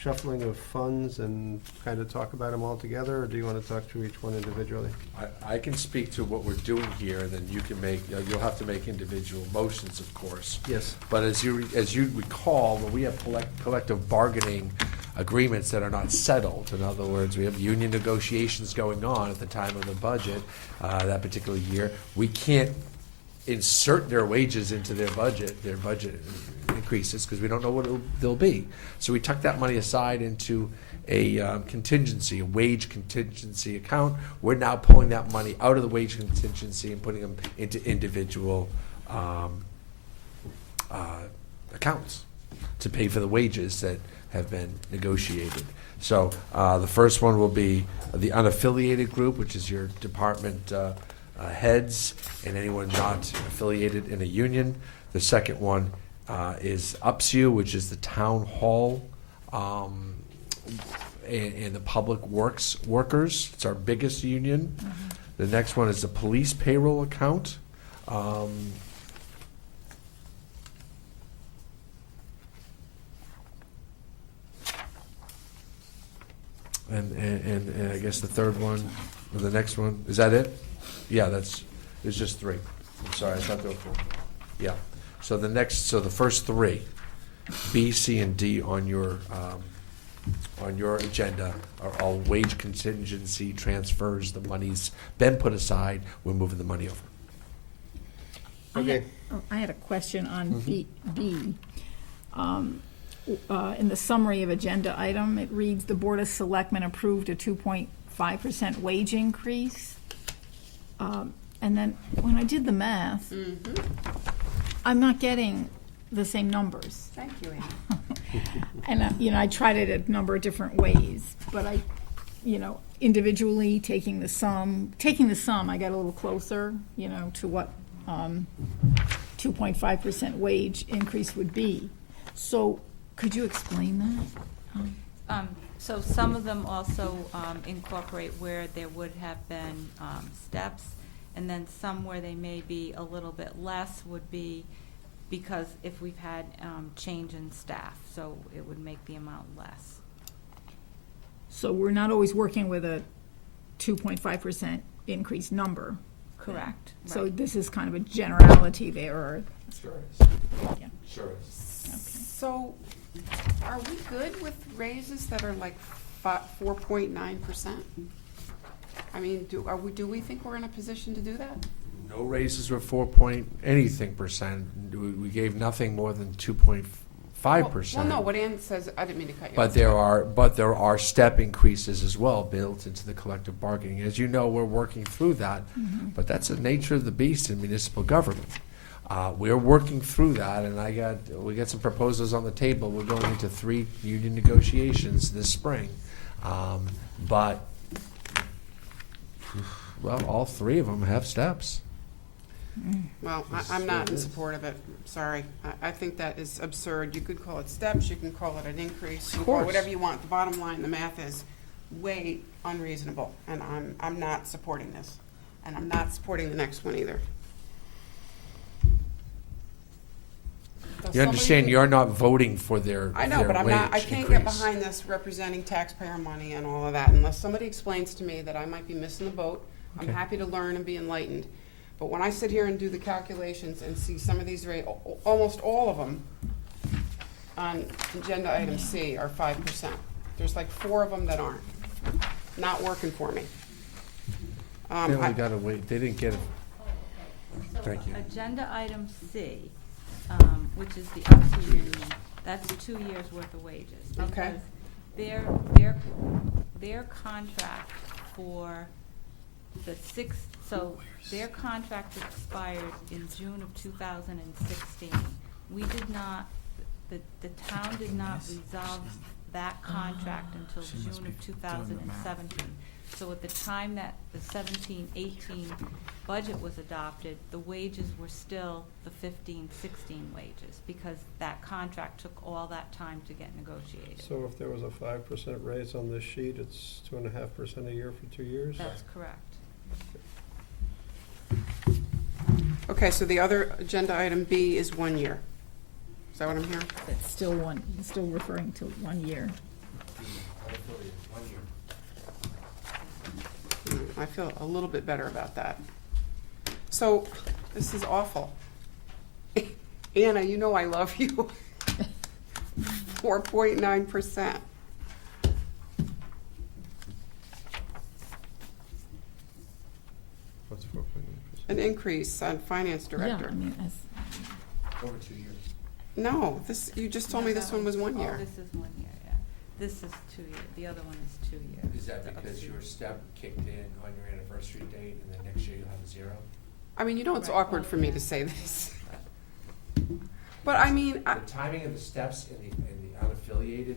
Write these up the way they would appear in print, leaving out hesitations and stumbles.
shuffling of funds and kind of talk about them all together, or do you want to talk to each one individually? I can speak to what we're doing here, and then you can make, you'll have to make individual motions, of course. Yes. But as you recall, when we have collective bargaining agreements that are not settled, in other words, we have union negotiations going on at the time of the budget, that particular year, we can't insert their wages into their budget increases, because we don't know what they'll be. So we tuck that money aside into a contingency, a wage contingency account. We're now pulling that money out of the wage contingency and putting them into individual accounts to pay for the wages that have been negotiated. So the first one will be the unaffiliated group, which is your department heads and anyone not affiliated in a union. The second one is UPSU, which is the town hall and the public works workers. It's our biggest union. Mm-hmm. The next one is the police payroll account. And I guess the third one, or the next one, is that it? Yeah, there's just three. I'm sorry, I thought there were four. Yeah. So the first three, B, C, and D on your agenda are all wage contingency transfers. The money's been put aside. We're moving the money over. Okay. I had a question on B. In the summary of agenda item, it reads, the Board of Selectmen approved a 2.5% wage increase. And then when I did the math, I'm not getting the same numbers. Thank you, Anne. And, I tried it a number of different ways, but individually taking the sum, I got a little closer, to what 2.5% wage increase would be. So could you explain that? So some of them also incorporate where there would have been steps, and then some where they may be a little bit less would be because if we've had change in staff, so it would make the amount less. So we're not always working with a 2.5% increase number. Correct. So right. this is kind of a generality there, or, Sure is. yeah. Sure is. Okay. So, are we good with raises that are like 4.9%? I mean, do we think we're in a position to do that? No raises were 4.anything%. We gave nothing more than 2.5%. Well, no, what Ann says, I didn't mean to cut you But off. there are step increases as well built into the collective bargaining. As you know, we're working through that, but that's the nature of the beast in municipal government. We're working through that, and we got some proposals on the table. We're going into 3 union negotiations this spring, but all 3 of them have steps. Well, I'm not in support of it, sorry. I think that is absurd. You could call it steps, you can call it an increase, you can call it whatever you want. The bottom line, the math is way unreasonable, and I'm not supporting this. And I'm not supporting the next one either. You understand, you're not voting for their I know, but I'm not, I wage can't get increase. behind this representing taxpayer money and all of that unless somebody explains to me that I might be missing the boat. I'm Okay. happy to learn and be enlightened. But when I sit here and do the calculations and see some of these almost all of them on agenda item C are 5%. There's like 4 of them that aren't, not working for me. They only got to wait. They didn't get it. So Thank you. agenda item C, which is the UPSU union, that's 2 years worth of wages. Okay. Because their contract for the their contract expired in June of 2016. We did not, the town did not resolve that contract until June of 2017. So at the time that the 17-18 budget was adopted, the wages were still the 15-16 wages because that contract took all that time to get negotiated. So if there was a 5% raise on this sheet, it's 2.5% a year for 2 years? That's correct. Okay, so the other agenda item B is 1 year. Is that what I'm hearing? It's still still referring to 1 year. unaffiliated, 1 year. I feel a little bit better about that. So, this is awful. Anna, you know I love you. 4.9%. What's 4.9%? An increase on finance Yeah, director. I mean, Over 2 years. No, this, you just told me this one was 1 year. Oh, this is 1 year, yeah. This is 2 years, the other one is 2 years. Is that because your step kicked in on your anniversary date and then next year you'll have a 0? I mean, you know it's Right, awkward well, for me yeah. to say this. But I mean, The timing of the steps in the unaffiliated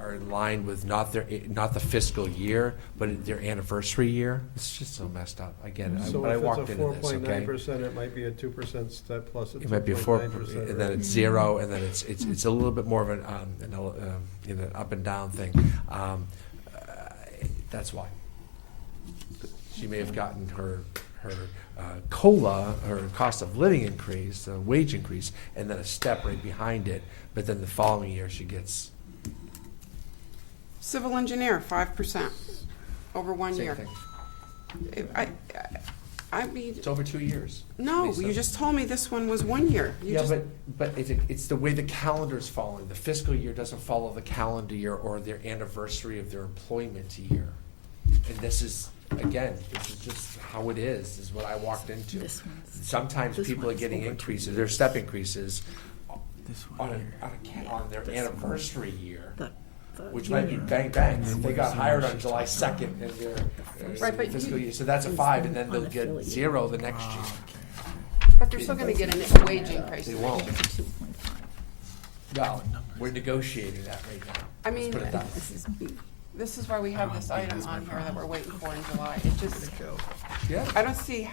are in line with not the fiscal year, but their anniversary year. It's just so messed up. I get it, So but I if walked it's a into this, okay? 4.9%, it might be a 2% step plus a 2.9%. It might be a 4, and then it's 0, and then it's a little bit more of an up and down thing. That's why. She may have gotten her COLA, her cost of living increase, wage increase, and then a step right behind it, but then the following year she gets civil engineer, 5% over 1 same year. thing. I mean, It's over 2 years. no, Lisa. you just told me this one was 1 year. You Yeah, just, but it's the way the calendar's falling. The fiscal year doesn't follow the calendar year or their anniversary of their employment year. And this is, again, this is just how it is what I walked into. this one's, Sometimes this people one are is getting over 2 increases, their step increases This on one on their This one. anniversary year, the which might be year. bang bang. If they got hired on July 2nd in their Right, but fiscal you- year, so that's a 5, and then they'll get Unaffiliated. 0 the next year. but they're still gonna get a wage increase. They won't. 2.5. Well, we're negotiating that right now. I Let's mean, put it that way. This is B. this is why we have this item on here that we're waiting for in July. It just, Yeah. I don't see,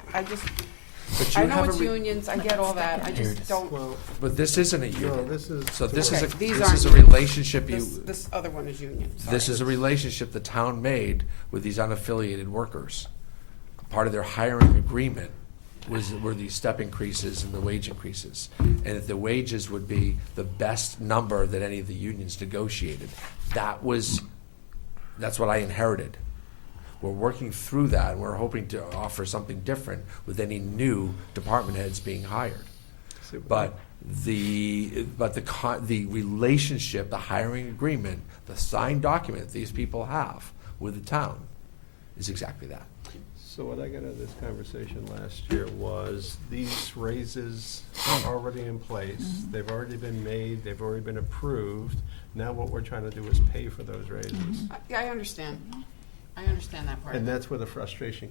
But I you know have it's a unions, I get all that, I just don't, Well, But this isn't a no, union. this is. So this is Okay, these this is a aren't- relationship this other one is union, this sorry. is a relationship the town made with these unaffiliated workers. Part of their hiring agreement were these step increases and the wage increases. And that the wages would be the best number that any of the unions negotiated. That's what I inherited. We're working through that, and we're hoping to offer something different with any new department heads being hired. But the relationship, the hiring agreement, the signed document these people have with the town is exactly that. So what I got out of this conversation last year was these raises are already in place. They've already been made, they've already been approved. Now what we're trying to do is pay for those raises. Yeah, I understand. I understand that part. And that's where the frustration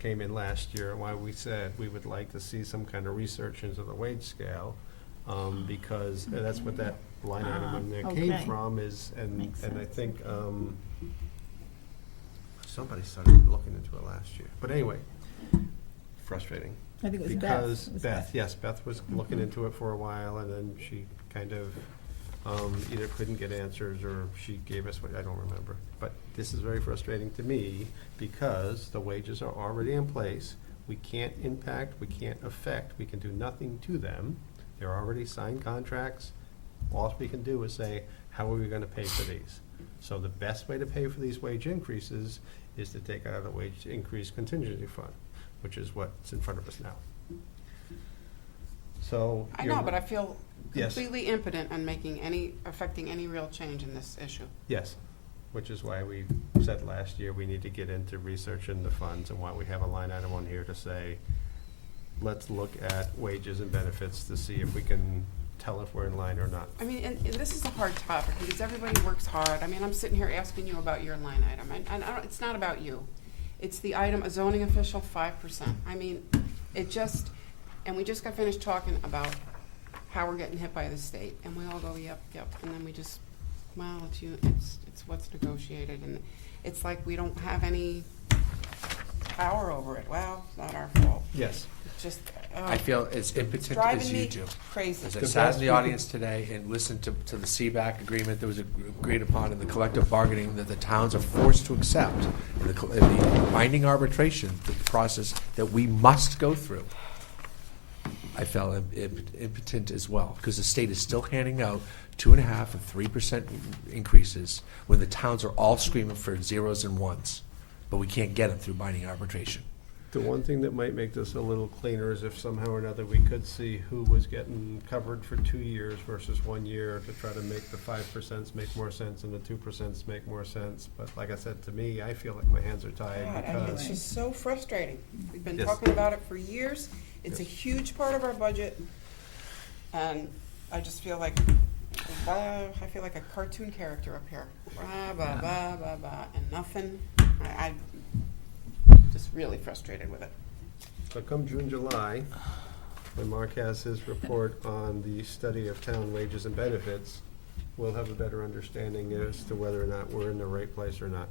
came in last year, and why we said we would like to see some kind of research into the wage scale, because that's what that line item in there came Okay. from is, Makes and I sense. think, somebody started looking into it last year. But anyway, frustrating. I think it was Beth. Because It was Beth, yes, Beth was looking Mhm. into it for a while, and then she kind of either couldn't get answers, or she gave us what, I don't remember. But this is very frustrating to me, because the wages are already in place. We can't impact, we can't affect, we can do nothing to them. They're already signed contracts. All we can do is say, how are we gonna pay for these? So the best way to pay for these wage increases is to take out of the wage increase contingency fund, which is what's in front of us now. So. I know, but I feel Yes. completely impotent on affecting any real change in this issue. Yes, which is why we said last year we need to get into researching the funds, and why we have a line item on here to say, let's look at wages and benefits to see if we can tell if we're in line or not. I mean, and this is a hard topic, because everybody works hard. I mean, I'm sitting here asking you about your line item, and I don't, it's not about you. It's the item, a zoning official, 5%. I mean, it just, and we just got finished talking about how we're getting hit by the state, and we all go, yep, and then we just, well, it's what's negotiated, and it's like we don't have any power over it. Well, it's not our fault. Yes. It's just, I feel as impotent as driving you me do. crazy. As I The sat best in we the could- audience today and listened to the CBAC agreement that was agreed upon in the collective bargaining that the towns are forced to accept, in the binding arbitration, the process that we must go through, I felt impotent as well, because the state is still handing out 2.5% and 3% increases when the towns are all screaming for zeros and ones, but we can't get them through binding arbitration. The one thing that might make this a little cleaner is if somehow or another we could see who was getting covered for 2 years versus 1 year to try to make the 5% make more sense and the 2% make more sense. But like I said, to me, I feel like my hands are tied God, I mean, it's because, just so frustrating. We've been Yes. talking about it for years. It's a Yes. huge part of our budget. And I just feel like, I feel like a cartoon character up here. Blah, blah, blah, blah, blah, and nothing. I'm just really frustrated with it. but come June, July, when Mark has his report on the study of town wages and benefits, we'll have a better understanding as to whether or not we're in the right place or not.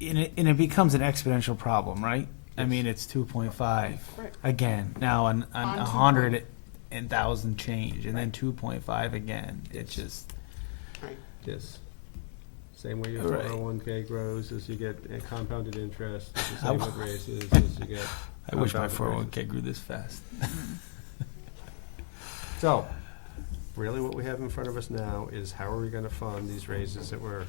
And it becomes an exponential problem, right? I mean, it's 2.5 Right. again, now on On 100 and 1,000 change, and then 2.5 again. It's just, Right. Yes. Same way your Right. 401k grows as you get compounded interest, it's the same with raises as you get. I wish my compounded 401k grew this fast. raises. So, really what we have in front of us now is how are we gonna fund these raises that we're,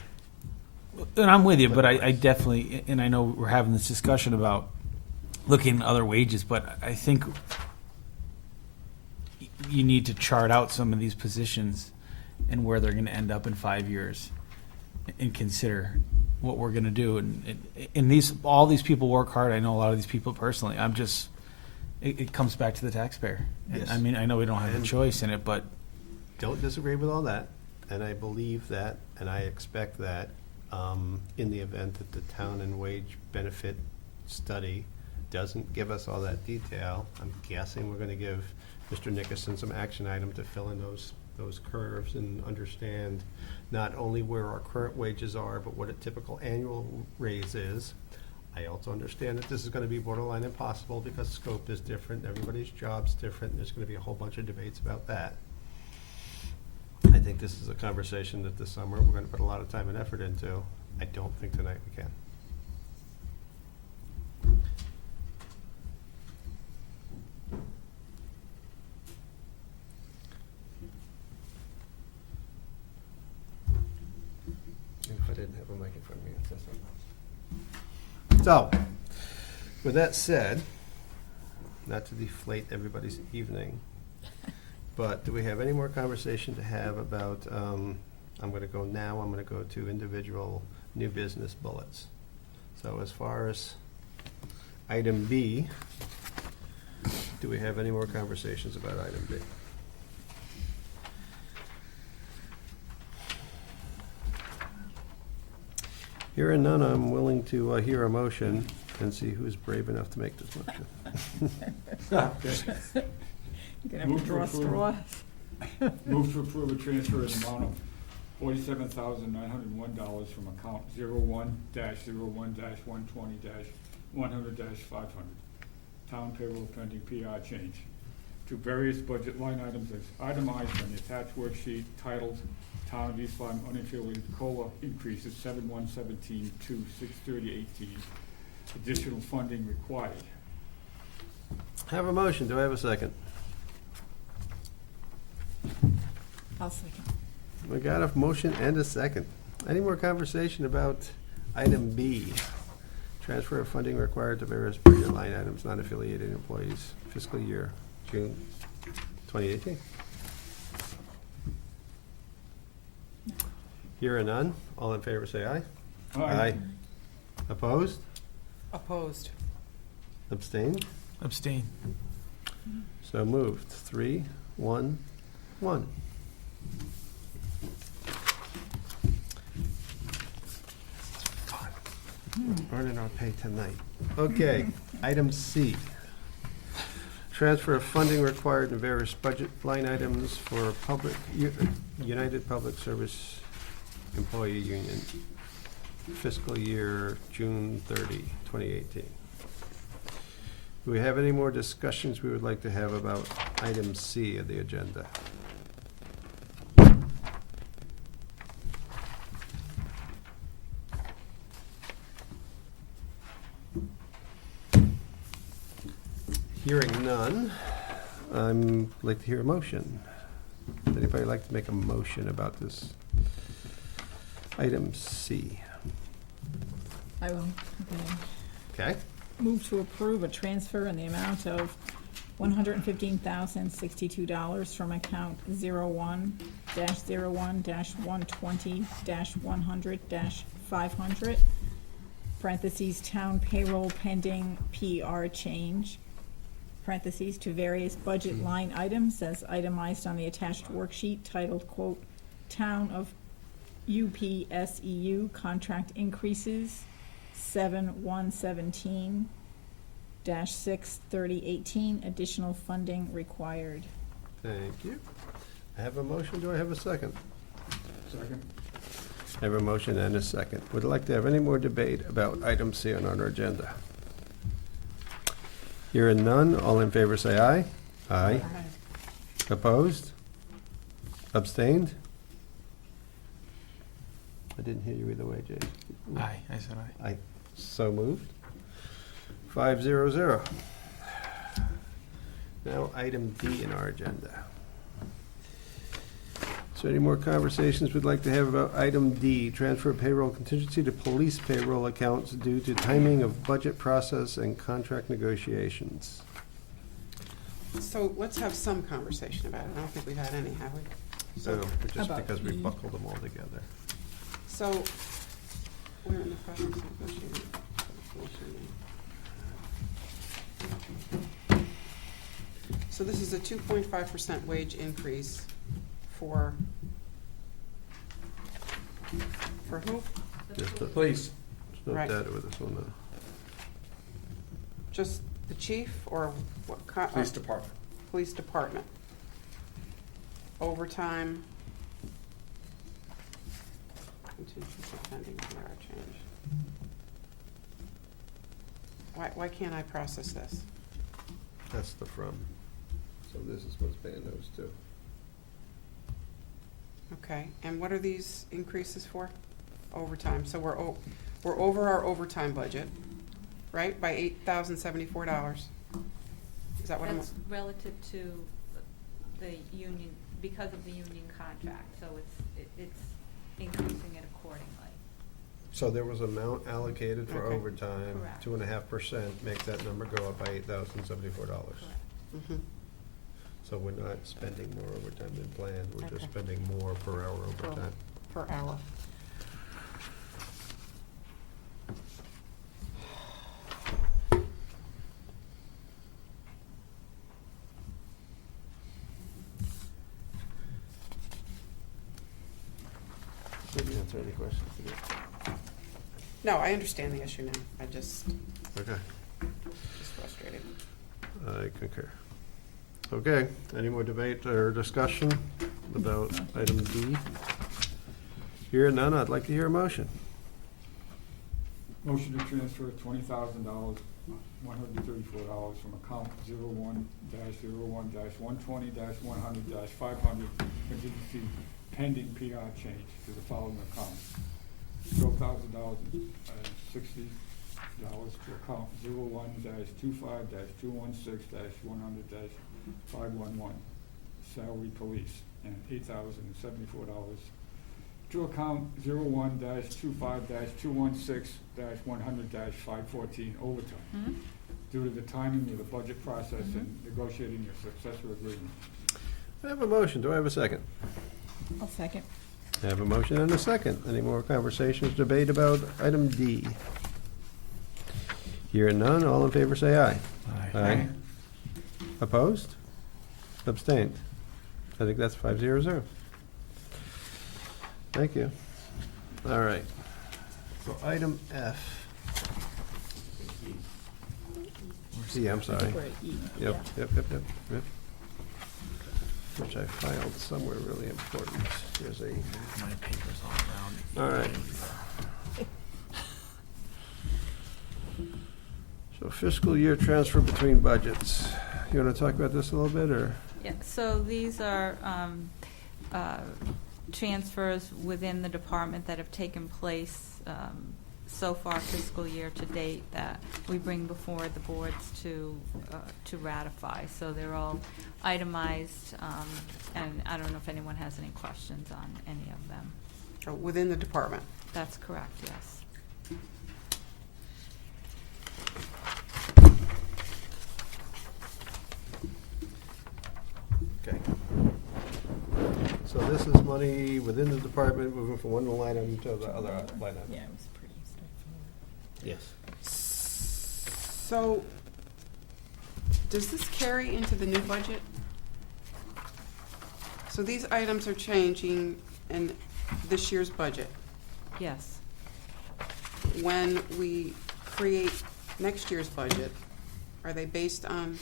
And I'm with you, but I definitely, and I know we're having this discussion about looking at other wages, but I think you need to chart out some of these positions and where they're going to end up in 5 years, and consider what we're going to do. And all these people work hard. I know a lot of these people personally. I'm just, it comes back to the taxpayer. And Yes. I mean, I know we don't have a And- choice in it, but don't disagree with all that, and I believe that, and I expect that, in the event that the town and wage benefit study doesn't give us all that detail, I'm guessing we're gonna give Mr. Nickerson some action item to fill in those curves and understand not only where our current wages are, but what a typical annual raise is. I also understand that this is gonna be borderline impossible because scope is different, everybody's job's different, and there's gonna be a whole bunch of debates about that. I think this is a conversation that this summer we're gonna put a lot of time and effort into. I don't think tonight we can. And if I didn't have a mic in front of me, I'd say something else. So, with that said, not to deflate everybody's evening, but do we have any more conversation to have about, I'm gonna go to individual new business bullets. So as far as item B, do we have any more conversations about item B? Hearing none, I'm willing to hear a motion and see who's brave enough to make this motion. You're gonna have Move to to draw approve. straws. Move to approve a transfer in the amount of $47,901 from account 01-01-120-100-500, town payroll pending PR change, to various budget line items as itemized on the attached worksheet titled Town of East Lyme Unaffiliated COLA Increases 7/117 to 6/30/18, additional funding required. Have a motion, do I have a second? I'll second. We got a motion and a second. Any more conversation about item B? Transfer of funding required to various budget line items, non-affiliated employees, fiscal year, June 2018. Here and none, all in favor say aye. Aye. Opposed? Opposed. Abstained? abstain. So moved. 3, 1, 1. We're earning our pay tonight. Okay, item C. Transfer of funding required in various budget line items for United Public Service Employee Union, fiscal year June 30, 2018. Do we have any more discussions we would like to have about item C of the agenda? Hearing none, I'd like to hear a motion. Does anybody anybody like to make a motion about this? Item C. I will, okay. Okay? Move to approve a transfer in the amount of $115,062 from account 01-01-120-100-500, parentheses, town payroll pending PR change, parentheses, to various budget line items as itemized on the attached worksheet titled, quote, Town of UPSEU contract increases 7/1/17 6/30/18, additional funding required. Thank you. I have a motion. Do I have a second? Second. I have a motion and a second. Would like to have any more debate about item C on our agenda? Hearing none, all in favor say aye. Aye. Opposed? Abstained? I didn't hear you either way, Jay. Aye, I said aye. I so moved. 500. Now, item D in our agenda. Is there any more conversations we'd like to have about item D, transfer payroll contingency to police payroll accounts due to timing of budget process and contract negotiations? So let's have some conversation about it. I don't think we've had any, have we? So, just About because we E. buckled them all together. So, we're in the process of negotiating. So this is a 2.5% wage increase for who? Just Please. note Right. that with this one, though. Just the chief or what? Police department. Police department. Overtime. Contingency pending PR change. Why can't I process this? That's the from. So this is what's paying those two. Okay, and what are these increases for? Overtime, so we're over our overtime budget, right, by $8,074. Is that what I'm? That's relative to the union, because of the union contract, so it's increasing it accordingly. So there was amount allocated for Okay. overtime, Correct. 2.5%, makes that number go up by $8,074. Correct. Mhm. So we're not spending more overtime than planned, we're just Okay. spending more per hour overtime. Per hour. Didn't answer any questions. did it? No, I understand the issue now, I just Okay, frustrated. I concur. Okay, any more debate or discussion about item D? Hear none, I'd like to hear a motion. Motion to transfer $20,000, $134 from account 01-01-120-100-500 contingency pending PR change to the following accounts. $12,060 to account 01-25-216-100-511 salary police, and $8,074 to account 01-25-216-100-514 overtime, Mhm. due to the timing of the budget process and negotiating a successor agreement. I have a motion, do I have a second? I'll second. I have a motion and a second. Any more conversations, debate about item D? Hearing none, all in favor say aye. Aye. Opposed? Abstained? I think that's 500. Thank you. All right. So item F. E, I'm sorry. We're at E. Yep, Yeah. yep. Which I filed somewhere really important. There's a, My paper's all around. all right. So fiscal year transfer between budgets. You want to talk about this a little bit, or? Yeah, so these are transfers within the department that have taken place so far fiscal year to date that we bring before the boards to ratify. So they're all itemized, and I don't know if anyone has any questions on any of them. Within the department. That's correct, yes. Okay. So this is money within the department, moving from one line item to the other line item? Yeah, it was pretty straightforward. Yes. So, does this carry into the new budget? So these items are changing in this year's budget. Yes. When we create next year's budget, are they based on,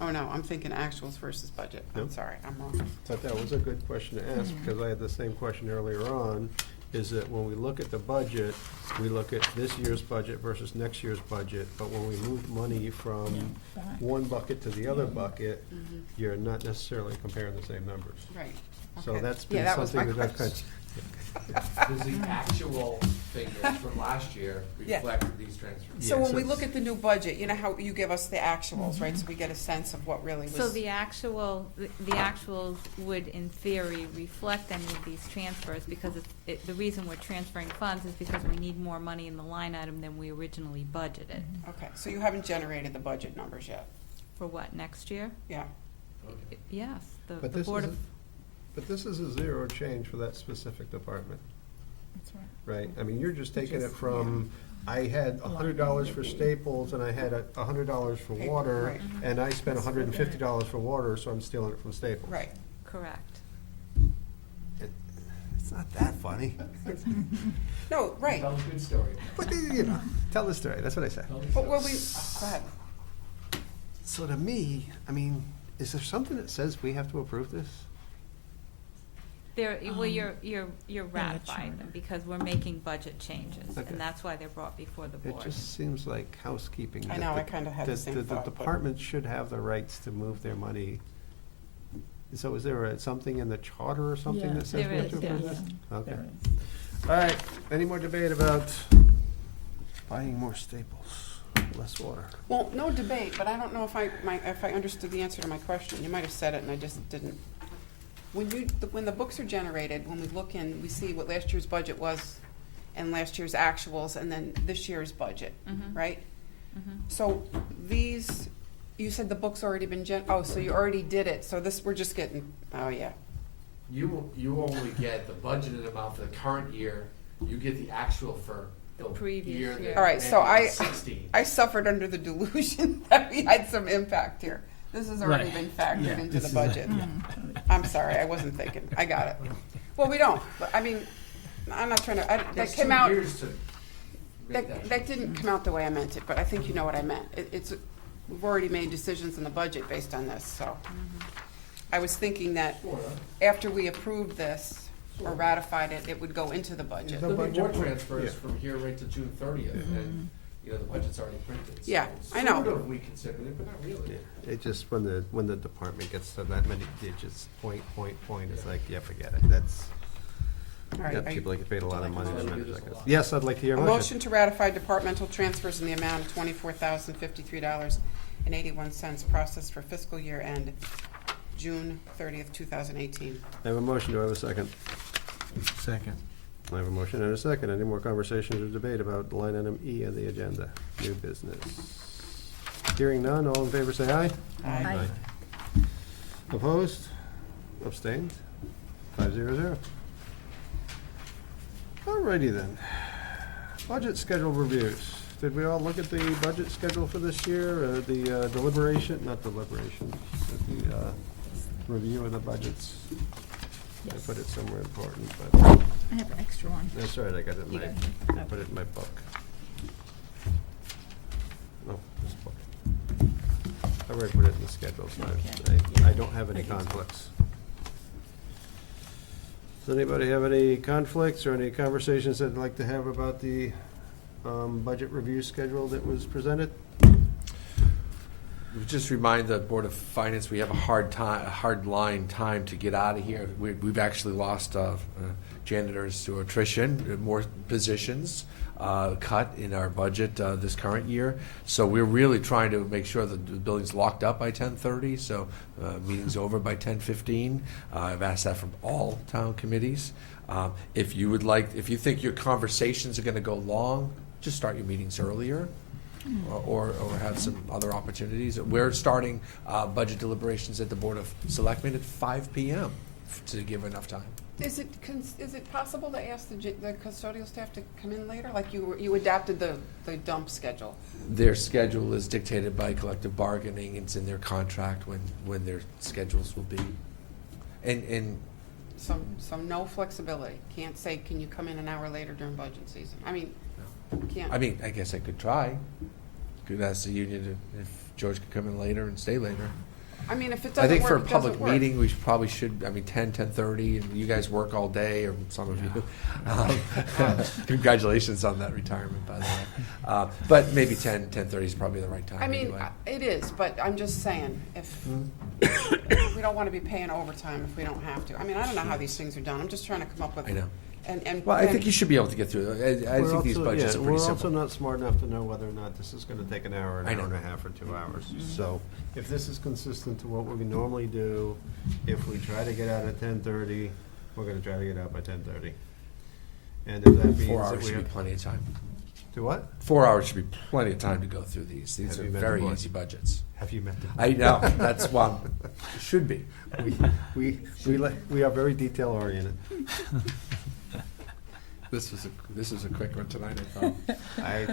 oh no, I'm thinking actuals versus budget. I'm Nope. sorry, I'm wrong. Thought that was a good question to ask, because I had the same question earlier on, is that when we look at the budget, we look at this year's budget versus next year's budget, but when we move money from Yeah, back. one bucket to the other bucket, Mhm. you're not necessarily comparing the same numbers. Right. So Okay. that's Yeah, been that was my something that I've kind question. Does the actual figures from last year Yeah. reflect these transfers? So Yes, when we it's- look at the new budget, you know how you give us the actuals, right? So we get a sense of what really was. So the actuals would in theory reflect any of these transfers because the reason we're transferring funds is because we need more money in the line item than we originally budgeted. Okay, so you haven't generated the budget numbers yet? For what, next year? Yeah. Okay. Yes, the But this Board is, of, but this is a zero change for that specific department, That's right. right? I mean, you're just taking it Just- from, I had $100 for staples and I had $100 for Okay, water, right. and I spent $150 for water, so I'm stealing it from Staples. Right. correct. It's not that funny. No, right. Tell a good story. But, you know, tell the story, that's what I said. Tell the But story. when we, go ahead. So to me, I mean, is there something that says we have to approve this? Well, you're that's ratifying right. them because we're making budget changes, Okay. and that's why they're brought before the It board. just seems like housekeeping. I that know, the- I kinda had the that same The thought, but- department should have the rights to move their money. So is there something in the charter or something Yeah, that says there we have is, to approve yes. this? Okay. There is. All right, any more debate about buying more Staples, less water? Well, no debate, but I don't know if I understood the answer to my question. You might have said it and I just didn't. When the books are generated, when we look in, we see what last year's budget was and last year's actuals and then this year's budget, Mhm. right? Mhm. So these, you said the book's already been so you already did it, so this, we're just getting, oh yeah. You only get the budgeted amount for the current year, you get the actual for the previous year year. that All right, so ended 16. I suffered under the delusion that we had some impact here. This has already Right. been factored Yeah, into this the is budget. I'm sorry, I wasn't thinking. I got it. Well, we don't, but I mean, I'm not trying to, that Takes came 2 out, years to make that didn't come out the way I meant it, but I think you know what I meant. We've already made decisions in the budget based on this, so. I was thinking that Sorta. after we approved this or ratified it, it would go into the budget. No There'll be more budget? transfers Yeah. from here right to June 30th, and, you know, the budget's already printed. So Yeah, I know. Sort of we considered it, but not really. It just, when the department gets to that many digits, point, it's like, yeah, forget it, that's, All right, yeah, are you- people get paid a lot of money to Would you like manage to that. do this a lot? Yes, I'd like to hear A a motion. motion to ratify departmental transfers in the amount of $24,053.81 processed for fiscal year end June 30th, 2018. I have a motion, do I have a second? Second. I have a motion and a second. Any more conversations or debate about line item E on the agenda? New business. Hearing none, all in favor say aye. Aye. Opposed? Abstained? 500. Alrighty then. Budget schedule reviews. Did we all look at the budget schedule for this year, the deliberation, not deliberation, the review of the budgets? I Yes. put it somewhere important, but I have an extra one. that's all right, I got it in You my, got it? I put it in my book. No, this book. I already put it in the schedule, so I don't have any conflicts. Does anybody have any conflicts or any conversations they'd like to have about the budget review schedule that was presented? Just remind the Board of Finance, we have a hard line time to get out of here. We've actually lost janitors to attrition, more positions cut in our budget this current year. So we're really trying to make sure that the building's locked up by 10:30, so meeting's over by 10:15. I've asked that from all town committees. If you think your conversations are going to go long, just start your meetings earlier. Or have some other opportunities. We're starting budget deliberations at the Board of Selectmen at 5 p.m. to give enough time. Is it possible to ask the custodial staff to come in later? Like you adapted the dump schedule? Their schedule is dictated by collective bargaining. It's in their contract when their schedules will be. And So no flexibility. Can't say, can you come in an hour later during budget season? I mean, can't. I mean, I guess I could try. Could ask the union if George could come in later and stay later. I mean, if it I doesn't think work, for a it public doesn't work. meeting, we probably should, 10:30, and you guys work all day, or some of you. Congratulations on that retirement, by the way. But maybe 10:30 is probably the right time. I mean, anyway. it is, but I'm just saying, if we don't want to be paying overtime if we don't have to. I mean, I don't know how these things are done. I'm just trying to come up with. I know. And Well, I think you should be able to get through it. I think these budgets are pretty We're also simple. not smart enough to know whether or not this is gonna take an hour, I an know. hour and a half, or 2 hours. So if this is consistent to what we normally do, if we try to get out at 10:30, we're gonna try to get out by 10:30. And if that means 4 that hours we should be have, plenty of time. do what? 4 hours should be plenty of time to go through these. These Have are you met very the board? easy budgets. Have you met the? I know, that's one, should be. We are very detail oriented. This was a quick one tonight, I thought. I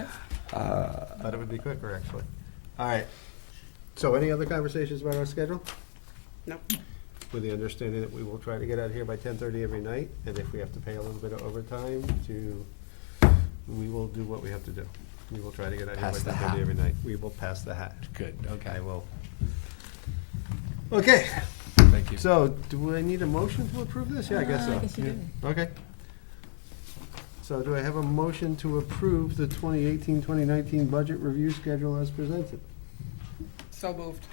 thought it would be quicker, actually. All right. So any other conversations about our schedule? Nope. With the understanding that we will try to get out of here by 10:30 every night, and if we have to pay a little bit of overtime we will do what we have to do. We will try to get out of Pass here the by hat. 10:30 every night. We will pass the hat. Good, okay. I will. Okay, Thank you. so do I need a motion to approve this? Yeah, I guess so. I guess you do. Okay. So do I have a motion to approve the 2018-2019 budget review schedule as presented? So moved.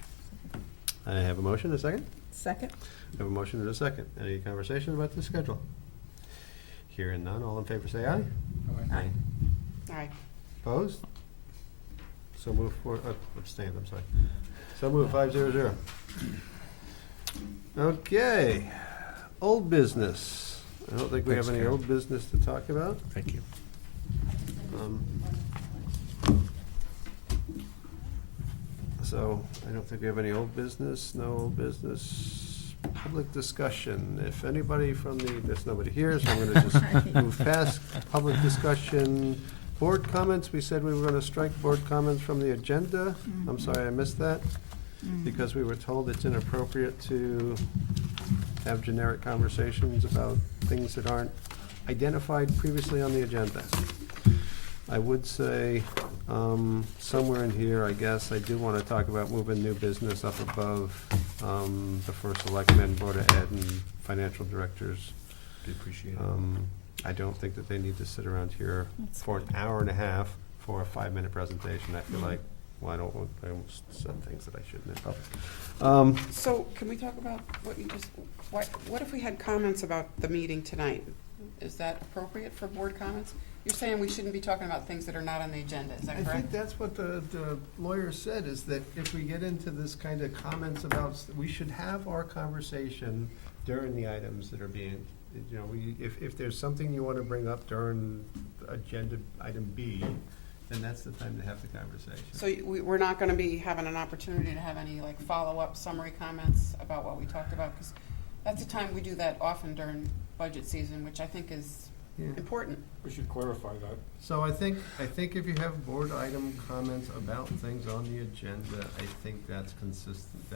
I have a motion, a second? Second? I have a motion and a second. Any conversation about the schedule? Hearing none, all in favor say aye. Aye. Aye. Opposed? So move for, abstained, I'm sorry. So move 500. Okay, old business. I don't think we have Thanks, any Karen. old business to talk about. Thank you. So I don't think we have any old business, no old business, public discussion. If anybody from there's nobody here, so I'm gonna just move past public discussion. Board comments, we said we were gonna strike board comments from the agenda. I'm sorry I missed that, because we were told it's inappropriate to have generic conversations about things that aren't identified previously on the agenda. I would say, somewhere in here, I guess, I do want to talk about moving new business up above the first selectmen, Board of Ed, and financial directors. We appreciate it. I don't think that they need to sit around here for an hour and a half for a 5-minute presentation. I feel like, well, I almost said things that I shouldn't in public. So can we talk about what you just, what if we had comments about the meeting tonight? Is that appropriate for board comments? You're saying we shouldn't be talking about things that are not on the agenda, is that I correct? think that's what the lawyer said, is that if we get into this kind of comments about, we should have our conversation during the items that are being, if there's something you want to bring up during agenda item B, then that's the time to have the conversation. So we're not gonna be having an opportunity to have any like follow-up summary comments about what we talked about? Because that's the time we do that often during budget season, which I think is Yeah. important. We should clarify that. So I think if you have board item comments about things on the agenda, I think that's consistent,